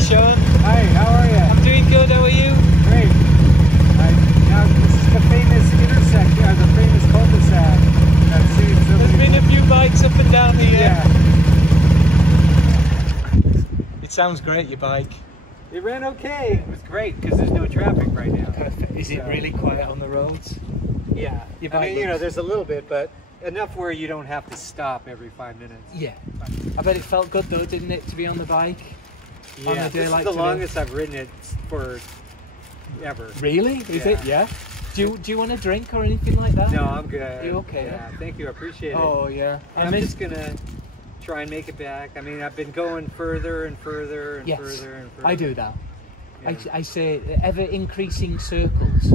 Sean. Hi, how are you? I'm doing good, how are you? Great. Now this is the famous intersection, or the famous cul-de-sac. I've seen so There's many been a few bikes up and down here. Yeah. It sounds great, your bike. It ran okay. It was great because there's no traffic right now. Perfect. Is it really quiet on the roads? Yeah. Your I bike mean, you know, looks- there's a little bit, but enough where you don't have to stop every 5 minutes. Yeah. I bet it felt good though, didn't it, to be on the bike? Yeah, On a day this like is the today? longest I've ridden it for ever. Really? Is Yeah. it? Yeah. Do you want a drink or anything like that? No, I'm good. You okay? Yeah, thank you. I appreciate it. Oh yeah. I'm just gonna try and make it back. I mean, I've been going further and further and Yes, further and further. I do that. Yeah. I say ever increasing circles.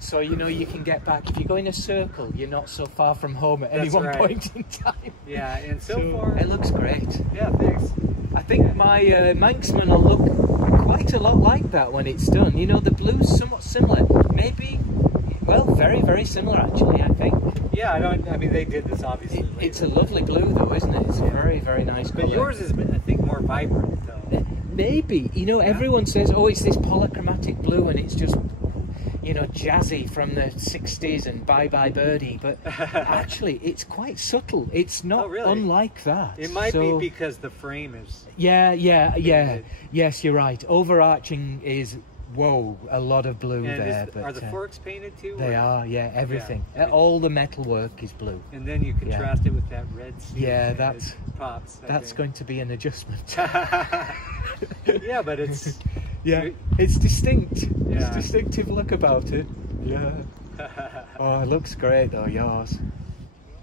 So you know you can get back. If you go in a circle, you're not so far from home at any That's one right. point in time. Yeah, and so far it looks great. Yeah, thanks. I think my Manxman will look quite a lot like that when it's done. You know, the blue's somewhat similar. Maybe, well, very, very similar actually, I think. Yeah, I mean, they did this obviously. It's a lovely blue though, isn't it? It's a very, very nice But colour. yours is, I think, more vibrant though. Maybe. You know, everyone says, oh, it's this polychromatic blue and it's just, you know, jazzy from the 60s and Bye Bye Birdie, but actually it's quite subtle. It's not unlike that. It might be because the frame is... Yeah. Yes, you're right. Overarching is, whoa, a lot of blue and there. Are the forks painted too? They are, yeah, everything. All the metalwork is blue. And then you contrast it with that red steel. Yeah, that's pops. That's going to be an adjustment. Yeah, but it's... Yeah, it's distinct. Yeah. It's distinctive look about it. Yeah. Oh, it looks great though, yours.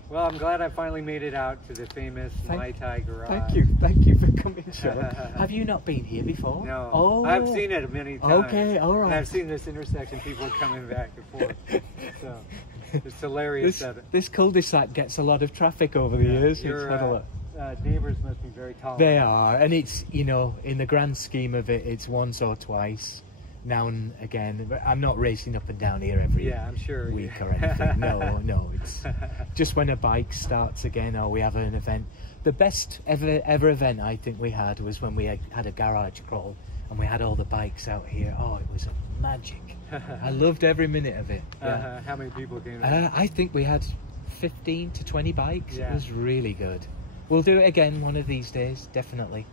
Well, I'm glad I finally made it out to the famous Mai Tai garage. Thank you for coming, Sean. Have you not been here before? No. Oh. I've seen it many times. Okay, all right. And I've seen this intersection, people coming back and forth. So, it's hilarious. This cul-de-sac gets a lot of traffic over the years. Your neighbors must be very tall. They are, and it's, you know, in the grand scheme of it, it's once or twice. Now and again. I'm not racing up and down here every I'm sure. week or anything. No, it's just when a bike starts again or we have an event. The best ever event I think we had was when we had a garage crawl and we had all the bikes out here. Oh, it was magic. I loved every minute of it. Yeah. How many people came in? I think we had 15 to 20 bikes. It was really good. We'll do it again one of these days, definitely.